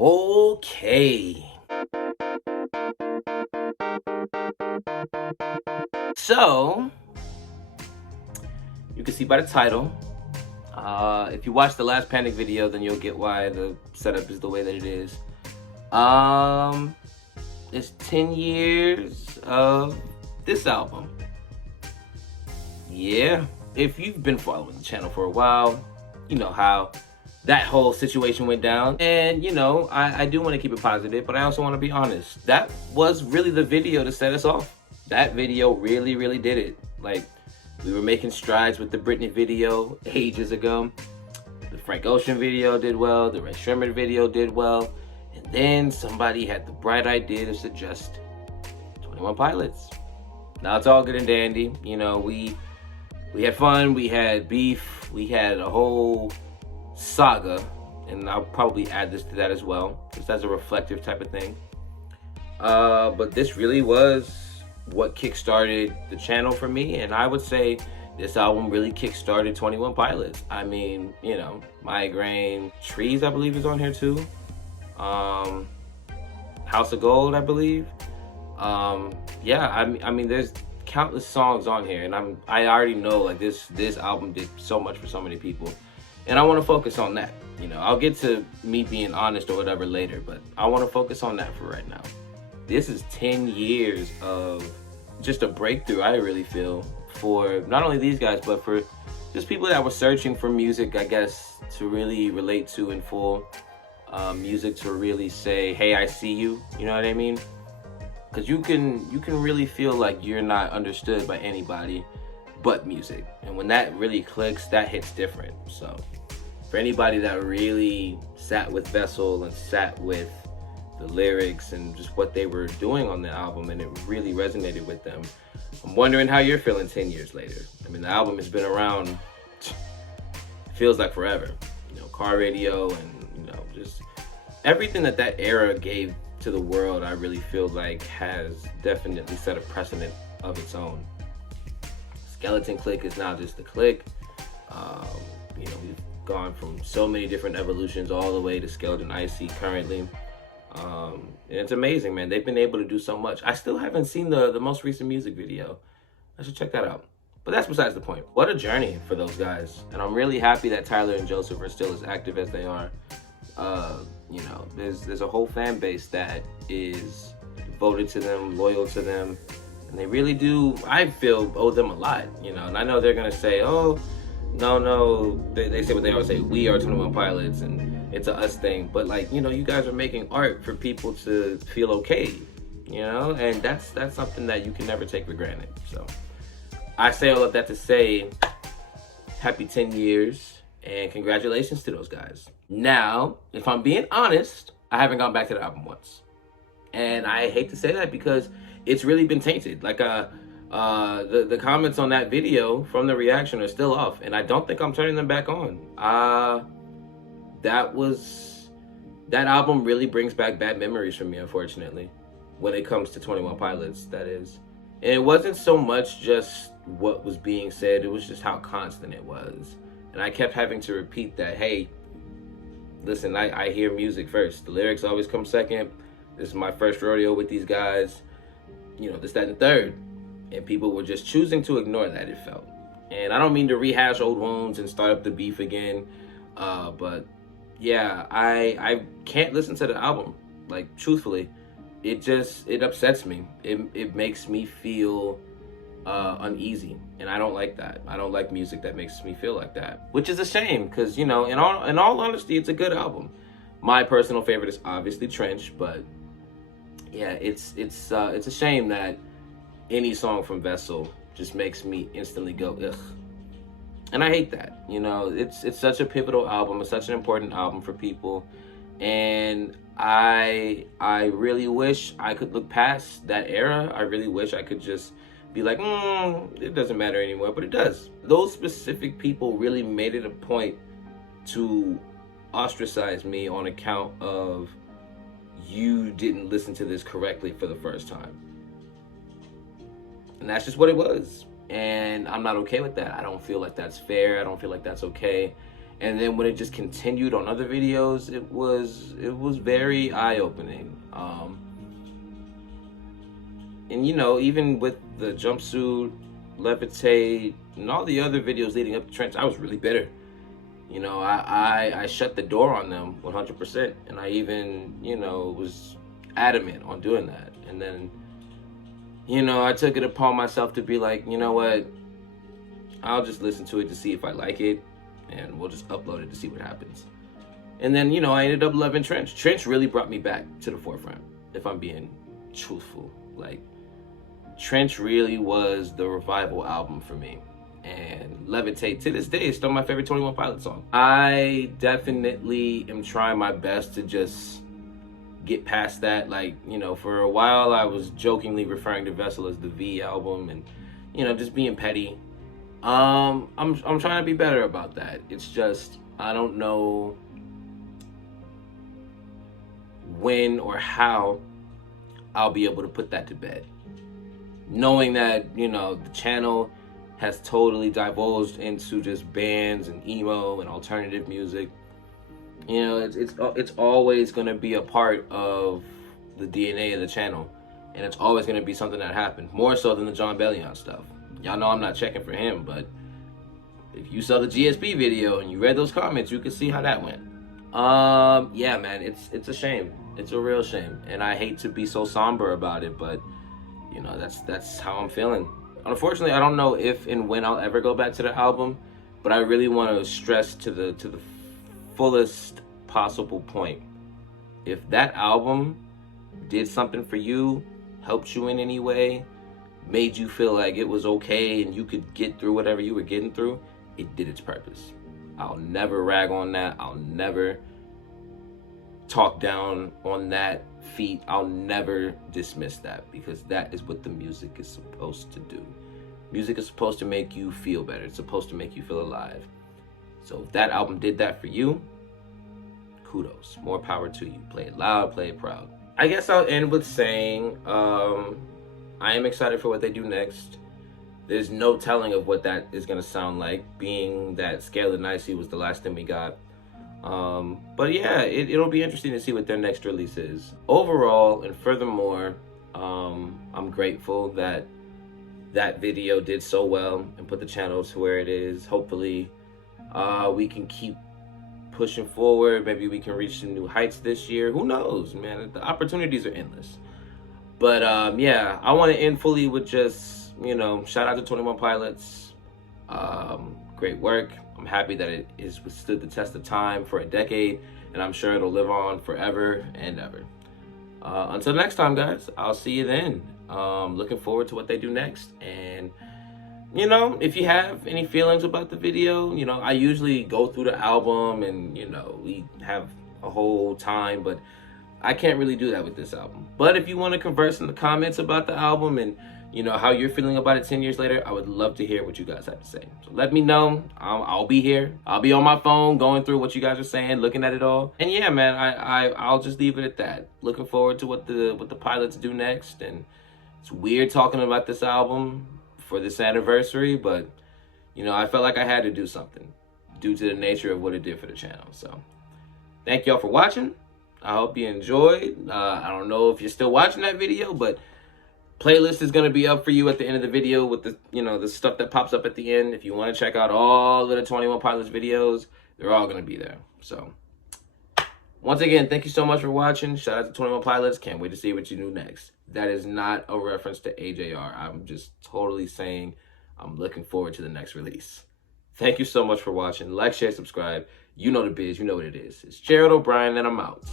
Okay. So, you can see by the title. If you watch the last Panic video, then you'll get why the setup is the way that it is. Um, it's 10 years of this album. Yeah. If you've been following the channel for a while, you know how that whole situation went down. And, I do want to keep it positive, but I also want to be honest. That was really the video to set us off. That video really, really did it. Like, we were making strides with the Britney video ages ago. The Frank Ocean video did well. The Red Shrimmer video did well. And then somebody had the bright idea to suggest 21 Pilots. Now it's all good and dandy. We had fun, we had beef, we had a whole saga, and I'll probably add this to that as well, just as a reflective type of thing. But this really was what kickstarted the channel for me, and I would say this album really kickstarted 21 Pilots. I mean, Migraine, Trees, I believe is on here too. House of Gold, I believe. Yeah, I mean, there's countless songs on here, and I already know like this album did so much for so many people, and I want to focus on that. I'll get to me being honest or whatever later, but I want to focus on that for right now. This is 10 years of just a breakthrough, I really feel, for not only these guys, but for just people that were searching for music, I guess, to really relate to in full. Music to really say, hey, I see you, you know what I mean? Because you can really feel like you're not understood by anybody but music. And when that really clicks, that hits different. So for anybody that really sat with Vessel and sat with the lyrics and just what they were doing on the album, and it really resonated with them, I'm wondering how you're feeling 10 years later. I mean, the album has been around, feels like forever. Car Radio and, just everything that era gave to the world, I really feel like has definitely set a precedent of its own. Skeleton Click is now just the Click. We've gone from so many different evolutions all the way to Skeleton Icy currently. And it's amazing, man. They've been able to do so much. I still haven't seen the most recent music video. I should check that out. But that's besides the point. What a journey for those guys. And I'm really happy that Tyler and Joseph are still as active as they are. There's a whole fan base that is devoted to them, loyal to them, and they really do, I feel, owe them a lot, and I know they're gonna say, oh, no, they say what they always say, we are 21 Pilots, and it's a us thing, but you guys are making art for people to feel okay, and that's something that you can never take for granted. So I say all of that to say, happy 10 years. And congratulations to those guys. Now, if I'm being honest, I haven't gone back to the album once. And I hate to say that because it's really been tainted. Like, the comments on that video from the reaction are still off. And I don't think I'm turning them back on. That album really brings back bad memories for me, unfortunately. When it comes to 21 Pilots, that is. And it wasn't so much just what was being said. It was just how constant it was. And I kept having to repeat that, hey, listen, I hear music first. The lyrics always come second. This is my first rodeo with these guys. This, that, and third. And people were just choosing to ignore that, it felt. And I don't mean to rehash old wounds and start up the beef again. But yeah, I can't listen to the album. Like, truthfully, it upsets me. It makes me feel uneasy, and I don't like that. I don't like music that makes me feel like that, which is a shame because in all honesty, it's a good album. My personal favorite is obviously Trench, but yeah, it's a shame that any song from Vessel just makes me instantly go ugh, and I hate that. It's such a pivotal album. It's such an important album for people, and I really wish I could look past that era. I really wish I could just be like, it doesn't matter anymore, but it does. Those specific people really made it a point to ostracize me on account of you didn't listen to this correctly for the first time. And that's just what it was. And I'm not okay with that. I don't feel like that's fair. I don't feel like that's okay. And then when it just continued on other videos, it was very eye-opening. And you know, even with the jumpsuit, levitate, and all the other videos leading up to Trench, I was really bitter. You know, I shut the door on them 100%, and I even, you know, was adamant on doing that. And then, you know, I took it upon myself to be like, you know what, I'll just listen to it to see if I like it, and we'll just upload it to see what happens. And then, you know, I ended up loving Trench. Trench really brought me back to the forefront, if I'm being truthful. Like, Trench really was the revival album for me. And Levitate, to this day, is still my favorite 21 Pilots song. I definitely am trying my best to just get past that. Like, you know, for a while I was jokingly referring to Vessel as the V album, and, you know, just being petty. I'm trying to be better about that. It's just, I don't know when or how I'll be able to put that to bed. Knowing that, you know, the channel has totally divulged into just bands and emo and alternative music. You know, it's always going to be a part of the DNA of the channel, and it's always going to be something that happened, more so than the Jon Bellion stuff. Y'all know I'm not checking for him, but if you saw the GSP video and you read those comments, you can see how that went. Yeah, man, it's a shame. It's a real shame, and I hate to be so somber about it, but you know, that's how I'm feeling. Unfortunately, I don't know if and when I'll ever go back to the album, but I really want to stress to the fullest possible point. If that album did something for you, helped you in any way, made you feel like it was okay and you could get through whatever you were getting through, it did its purpose. I'll never rag on that. I'll never talk down on that feat. I'll never dismiss that, because that is what the music is supposed to do. Music is supposed to make you feel better. It's supposed to make you feel alive. So if that album did that for you, kudos. More power to you. Play it loud, play it proud. I guess I'll end with saying I am excited for what they do next. There's no telling of what that is going to sound like, being that Scale It Nicely was the last thing we got. But yeah, it'll be interesting to see what their next release is. Overall, and furthermore, I'm grateful that that video did so well and put the channel to where it is. Hopefully, we can keep pushing forward. Maybe we can reach some new heights this year. Who knows, man? The opportunities are endless. But yeah, I want to end fully with just, you know, shout out to 21 Pilots. Great work. I'm happy that it has withstood the test of time for a decade, and I'm sure it'll live on forever and ever. Until next time, guys, I'll see you then. Looking forward to what they do next. And, you know, if you have any feelings about the video, you know, I usually go through the album and, you know, we have a whole time, but I can't really do that with this album. But if you want to converse in the comments about the album and, you know, how you're feeling about it 10 years later, I would love to hear what you guys have to say. So let me know. I'll be here. I'll be on my phone going through what you guys are saying, looking at it all. And yeah, man, I'll just leave it at that. Looking forward to what the Pilots do next. And it's weird talking about this album for this anniversary, but, you know, I felt like I had to do something due to the nature of what it did for the channel. So thank y'all for watching. I hope you enjoyed. I don't know if you're still watching that video, but playlist is going to be up for you at the end of the video with the, you know, the stuff that pops up at the end. If you want to check out all of the 21 Pilots videos, they're all going to be there. So once again, thank you so much for watching. Shout out to 21 Pilots. Can't wait to see what you do next. That is not a reference to AJR. I'm just totally saying I'm looking forward to the next release. Thank you so much for watching. Like, share, subscribe. You know the biz. You know what it is. It's Gerald O'Brien, and I'm out.